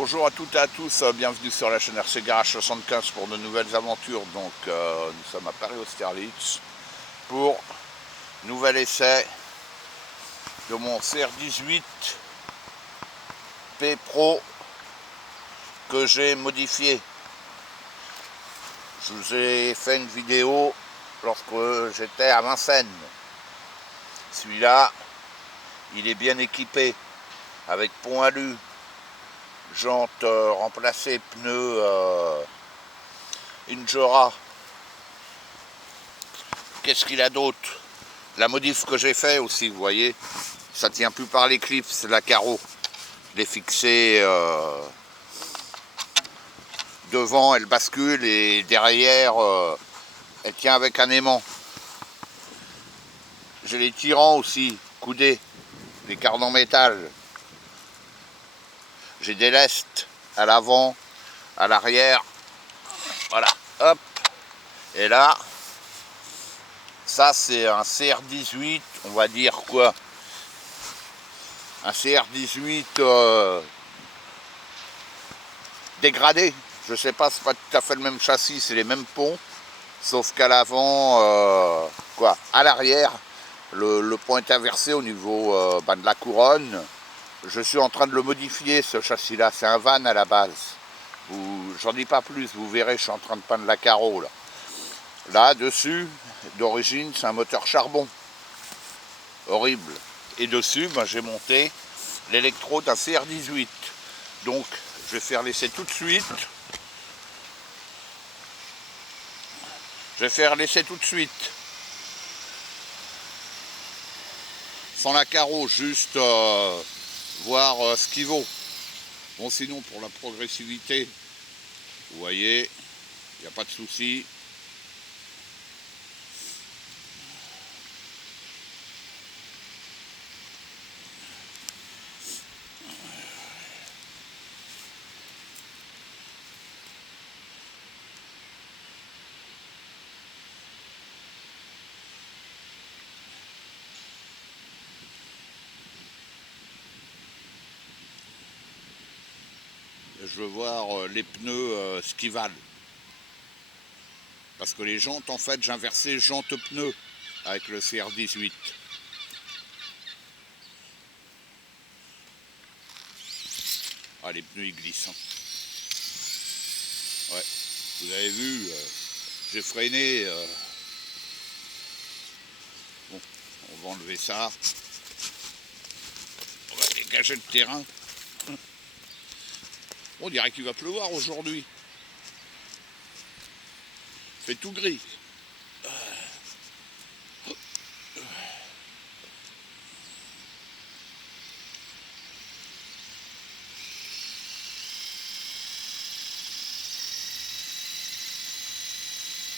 Bonjour à toutes et à tous, bienvenue sur la chaîne RC Garage 75 pour de nouvelles aventures. Donc nous sommes à Paris-Austerlitz pour nouvel essai de mon CR18 P Pro que j'ai modifié. Je vous ai fait une vidéo lorsque j'étais à Vincennes. Celui-là, il est bien équipé avec pont alu, jantes remplacées, pneus Injora. Qu'est-ce qu'il a d'autre? La modif que j'ai fait aussi, vous voyez, ça tient plus par les clips, c'est la carreau. Je l'ai fixé devant, elle bascule, et derrière, elle tient avec un aimant. J'ai les tirants aussi, coudés, des cardans métal. J'ai des lestes à l'avant, à l'arrière. Voilà, hop. Et là, ça c'est un CR18, on va dire quoi? Un CR18 dégradé. Je sais pas, c'est pas tout à fait le même châssis, c'est les mêmes ponts. Sauf qu'à l'avant, à l'arrière, le pont est inversé au niveau de la couronne. Je suis en train de le modifier, ce châssis-là. C'est un van à la base. J'en dis pas plus, vous verrez, je suis en train de peindre la carreau. Là, dessus, d'origine, c'est un moteur charbon. Horrible. Et dessus, j'ai monté l'électro d'un CR18. Donc, je vais faire l'essai tout de suite. Sans la carreau, juste voir ce qu'il vaut. Bon, sinon, pour la progressivité, vous voyez, il n'y a pas de souci. Je veux voir les pneus ce qu'ils valent. Parce que les jantes, en fait, j'inversais jantes-pneus avec le CR18. Ah, les pneus, ils glissent. Hein. Ouais, vous avez vu, j'ai freiné. Bon, on va enlever ça. On va dégager le terrain. On dirait qu'il va pleuvoir aujourd'hui. Il fait tout gris.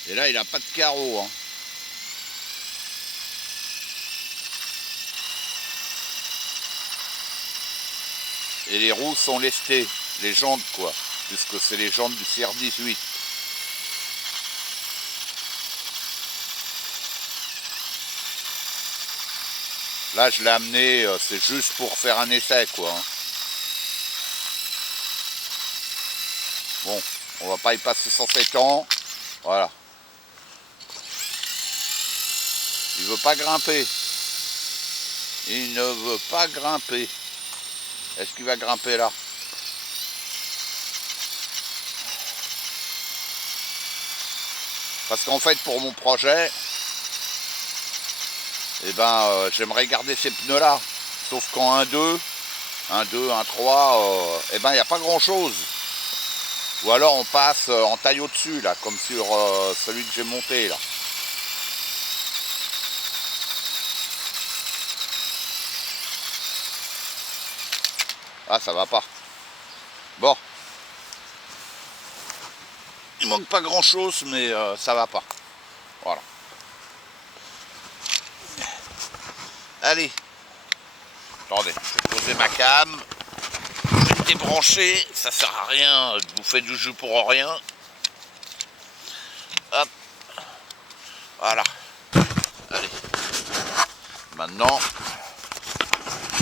Et là, il n'a pas de carreau. Hein. Et les roues sont lestées. Les jantes, quoi. Puisque c'est les jantes du CR18. Là, je l'ai amené, c'est juste pour faire un essai, quoi. Hein. Bon, on va pas y passer 107 ans. Voilà. Il veut pas grimper. Il ne veut pas grimper. Est-ce qu'il va grimper là? Parce qu'en fait, pour mon projet, j'aimerais garder ces pneus-là. Sauf qu'en 1-2, 1-3, il n'y a pas grand-chose. Ou alors on passe en taille au-dessus, là, comme sur celui que j'ai monté, là. Ah, ça va pas. Bon. Il manque pas grand-chose, mais ça va pas. Voilà. Allez. Attendez, je vais poser ma cam. Je vais le débrancher. Ça sert à rien de bouffer du jus pour rien. Hop. Voilà. Allez. Maintenant,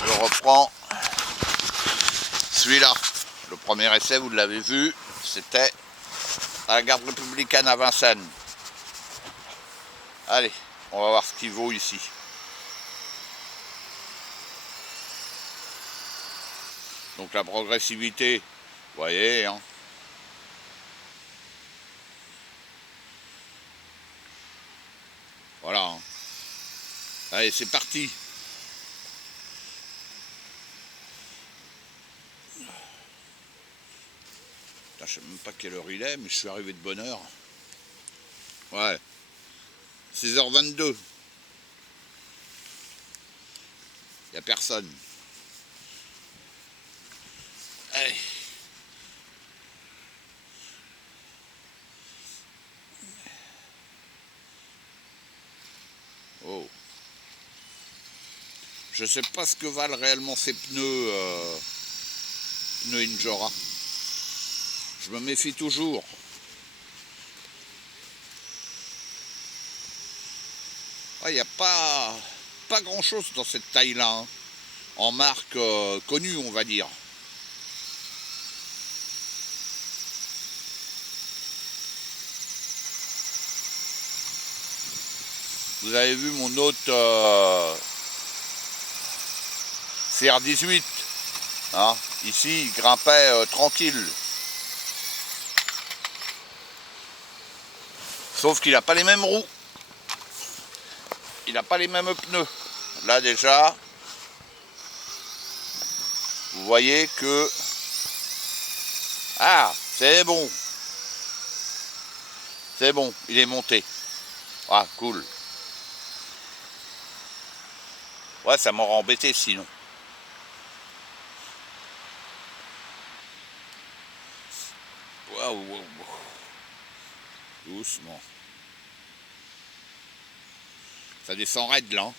je reprends celui-là. Le premier essai, vous l'avez vu, c'était à la garde républicaine à Vincennes. Allez, on va voir ce qu'il vaut ici. Donc la progressivité, vous voyez, hein. Voilà. Hein. Allez, c'est parti. Putain, je sais même pas quelle heure il est, mais je suis arrivé de bonne heure. Ouais. 6h22. Il n'y a personne. Allez. Oh. Je sais pas ce que valent réellement ces pneus, pneus Injora. Je me méfie toujours. Il n'y a pas grand chose dans cette taille-là, hein. En marque connue, on va dire. Vous avez vu mon autre CR18, hein, ici il grimpait tranquille. Sauf qu'il n'a pas les mêmes roues. Il n'a pas les mêmes pneus. Là déjà, vous voyez que... Ah, c'est bon. C'est bon, il est monté. Ah, cool. Ouais, ça m'aurait embêté sinon. Waouh, waouh, waouh. Doucement. Ça descend raide là. Hein.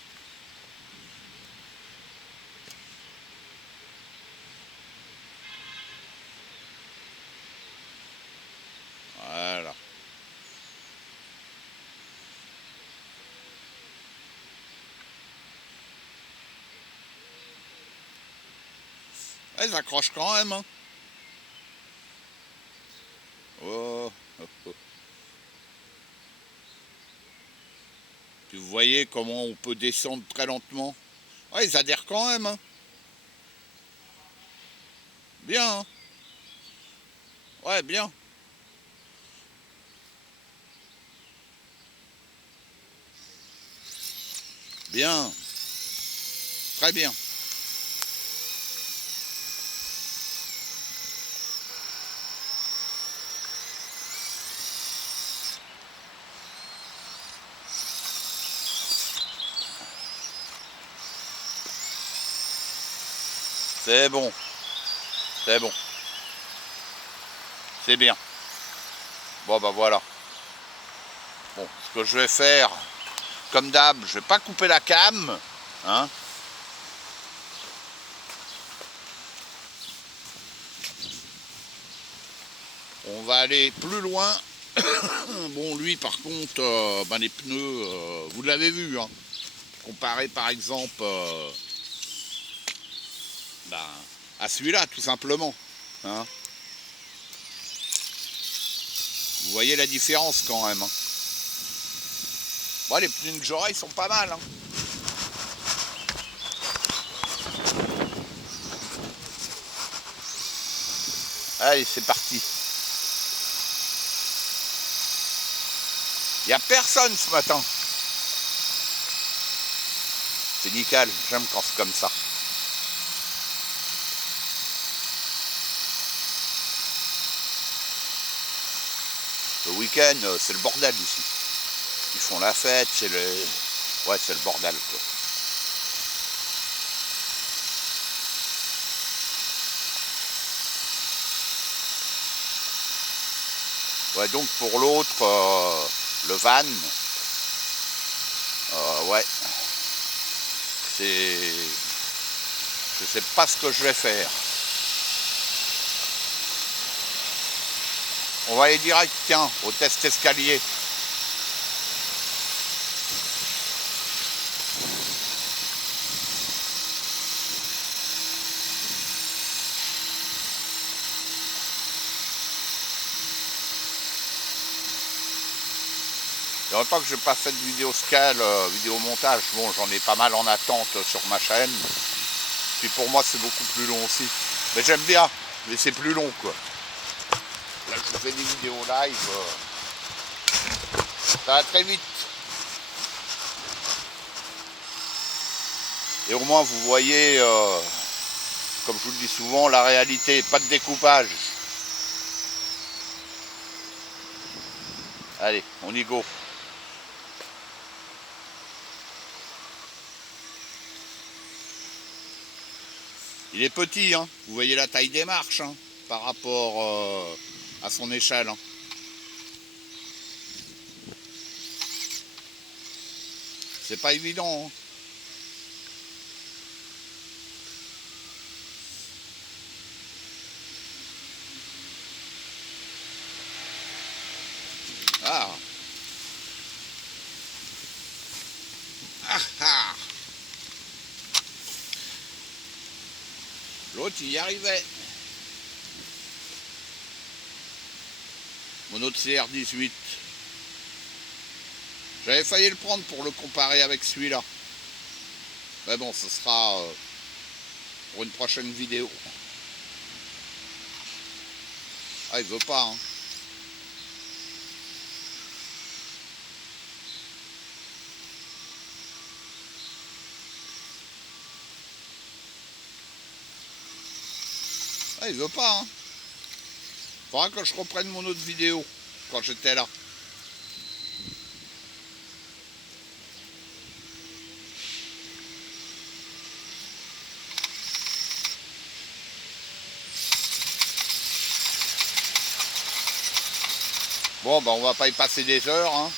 Voilà. Ouais, ils accrochent quand même. Hein. Oh, oh, oh. Puis vous voyez comment on peut descendre très lentement. Ouais, ils adhèrent quand même. Hein. Bien. Hein. Ouais, bien. Bien. Très bien. C'est bon. C'est bon. C'est bien. Bon, bah voilà. Bon, ce que je vais faire, comme d'hab, je vais pas couper la cam. Hein. On va aller plus loin. Bon, lui, par contre, ben, les pneus, vous l'avez vu. Hein. Comparé, par exemple, ben, à celui-là, tout simplement. Hein. Vous voyez la différence quand même. Hein. Bon, les pneus Injora, ils sont pas mal. Hein. Allez, c'est parti. Il n'y a personne ce matin. C'est nickel, j'aime quand c'est comme ça. Le week-end, c'est le bordel ici. Ils font la fête, c'est le... Ouais, c'est le bordel, quoi. Ouais, donc pour l'autre, le van, ouais, c'est... Je sais pas ce que je vais faire. On va aller direct, tiens, au test escalier. Il y a longtemps que je n'ai pas fait de vidéo scale, vidéo montage. Bon, j'en ai pas mal en attente sur ma chaîne. Puis pour moi, c'est beaucoup plus long aussi. Mais j'aime bien, mais c'est plus long, quoi. Là, je fais des vidéos live. Ça va très vite. Et au moins, vous voyez, comme je vous le dis souvent, la réalité. Pas de découpage. Allez, on y go. Il est petit, hein. Vous voyez la taille des marches, hein, par rapport à son échelle. Hein. C'est pas évident. Hein. Ah. Ah, ah. L'autre, il y arrivait. Mon autre CR18. J'avais failli le prendre pour le comparer avec celui-là. Mais bon, ce sera pour une prochaine vidéo. Ah, il veut pas, hein. Ah, il veut pas, hein. Faudra que je reprenne mon autre vidéo quand j'étais là. Bon, bah on va pas y passer des heures, hein.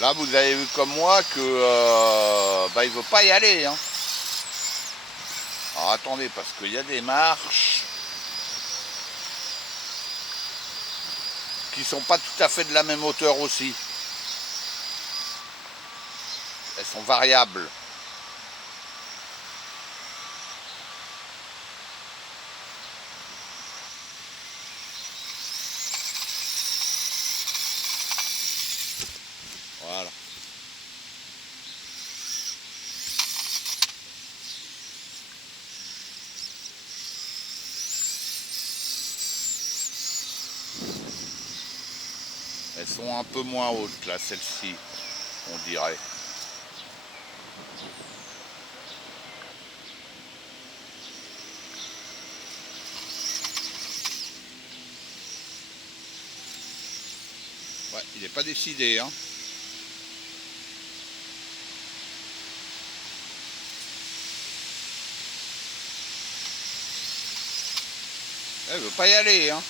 Là, vous avez vu comme moi que bah, il veut pas y aller, hein. Alors attendez, parce qu'il y a des marches qui sont pas tout à fait de la même hauteur aussi. Elles sont variables. Voilà. Elles sont un peu moins hautes là, celles-ci, on dirait. Ouais, il n'est pas décidé, hein. Elle veut pas y aller, hein.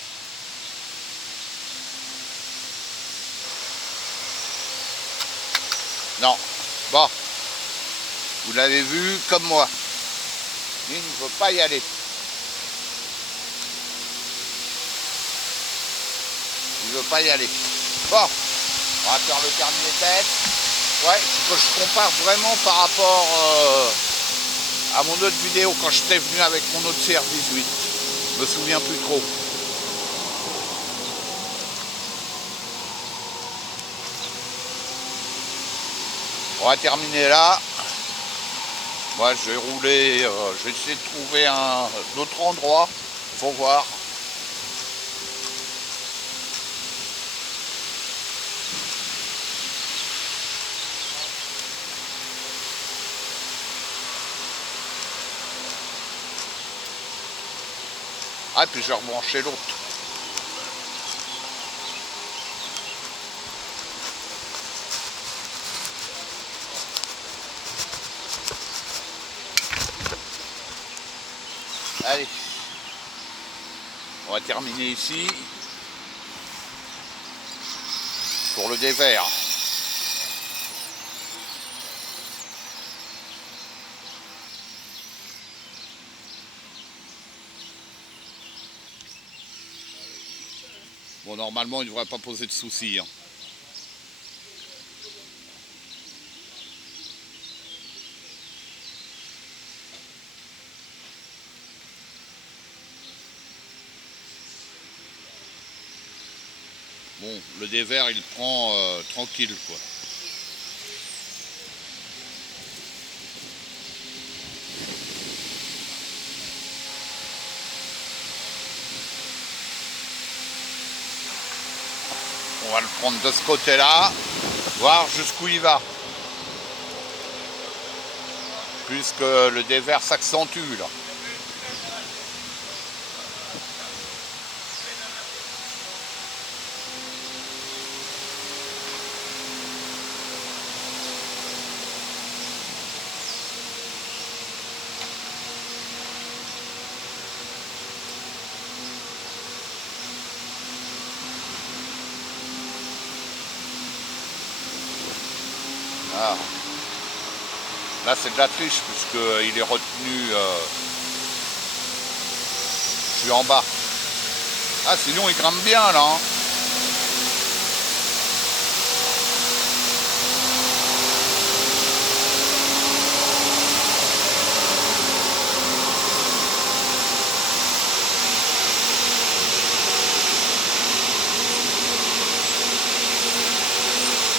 Non. Bon. Vous l'avez vu comme moi. Il ne veut pas y aller. Il veut pas y aller. Bon. On va faire le dernier test. Ouais, il faut que je compare vraiment par rapport à mon autre vidéo quand j'étais venu avec mon autre CR18. Je me souviens plus trop. On va terminer là. Moi, je vais rouler, je vais essayer de trouver un autre endroit. Faut voir. Ah, et puis je vais rebrancher l'autre. Allez, on va terminer ici pour le dévers. Bon, normalement, il ne devrait pas poser de soucis. Hein. Bon, le dévers, il prend tranquille, quoi. On va le prendre de ce côté-là, voir jusqu'où il va. Puisque le dévers s'accentue là. Ah. Là c'est de la triche puisqu'il est retenu. Je suis en bas. Ah sinon il grimpe bien là. Hein.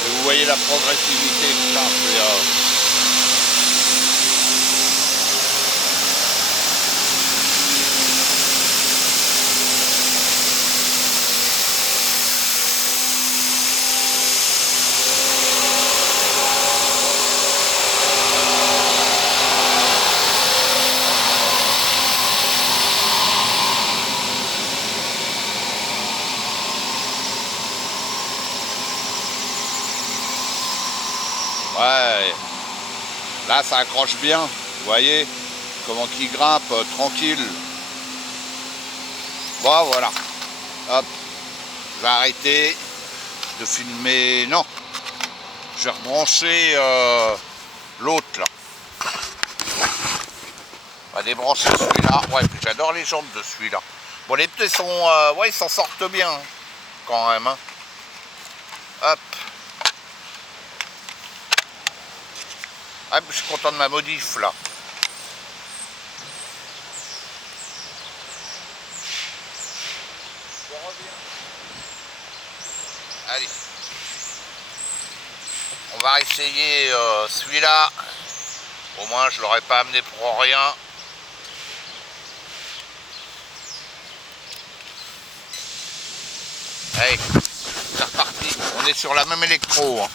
Vous voyez la progressivité, putain, c'est... Ouais, là ça accroche bien, vous voyez comment qu'il grimpe, tranquille. Bon voilà, hop, je vais arrêter de filmer, non, je vais rebrancher l'autre là. On va débrancher celui-là, ouais, j'adore les jambes de celui-là. Bon les pneus sont, ouais ils s'en sortent bien hein, quand même, hein. Hop. Ah, je suis content de ma modif là. Je reviens. Allez. On va essayer celui-là. Au moins je l'aurais pas amené pour rien. Allez, c'est reparti. On est sur la même électro. Hein.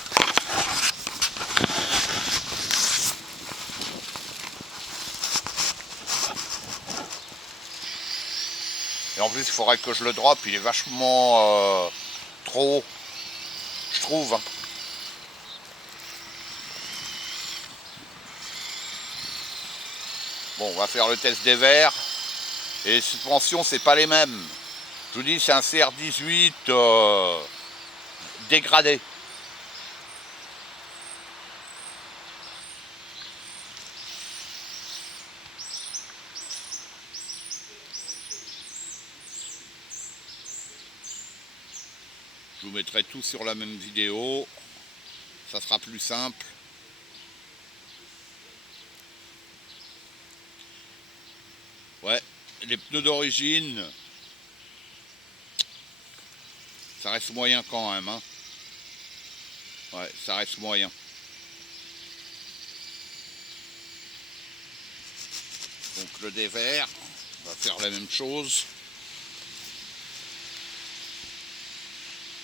Et en plus, il faudrait que je le drop, il est vachement trop haut, je trouve. Hein. Bon, on va faire le test des verres. Et les suspensions, c'est pas les mêmes. Je vous dis, c'est un CR18 dégradé. Je vous mettrai tout sur la même vidéo, ça sera plus simple. Ouais, les pneus d'origine, ça reste moyen quand même. Hein. Ouais, ça reste moyen. Donc le dévers, on va faire la même chose.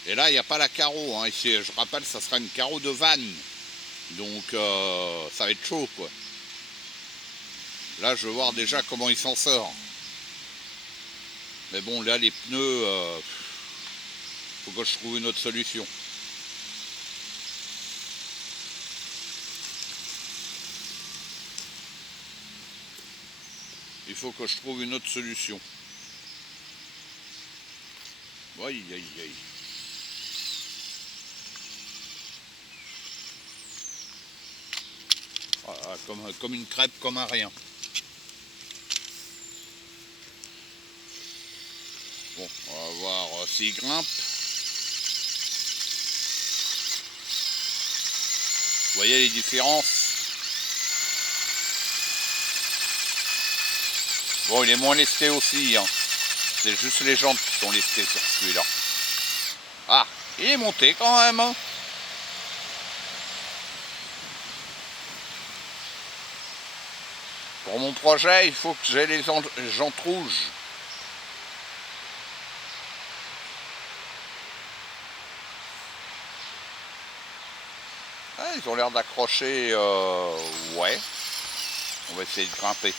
Et là, il n'y a pas la carreau. Hein. Ici, je rappelle, ça sera une carreau de vanne. Donc, ça va être chaud, quoi. Là, je veux voir déjà comment il s'en sort. Mais bon, là, les pneus, faut que je trouve une autre solution. Il faut que je trouve une autre solution. Aïe, aïe, aïe. Voilà, comme une crêpe, comme un rien. Bon, on va voir s'il grimpe. Vous voyez les différences? Bon, il est moins lesté aussi. Hein. C'est juste les jantes qui sont lestées sur celui-là. Ah, il est monté quand même. Hein. Pour mon projet, il faut que j'ai les jantes rouges. Ah, ils ont l'air d'accrocher, ouais. On va essayer de grimper.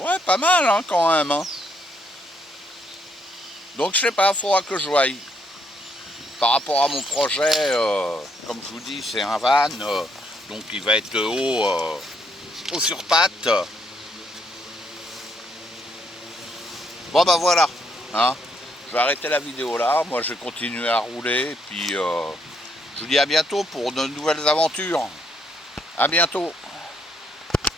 Ouais, pas mal hein, quand même. Hein. Donc je sais pas, faudra que je voie. Par rapport à mon projet, comme je vous dis, c'est un van, donc il va être haut sur pattes. Bon bah voilà, hein. Je vais arrêter la vidéo là, moi je vais continuer à rouler, et puis je vous dis à bientôt pour de nouvelles aventures. À bientôt.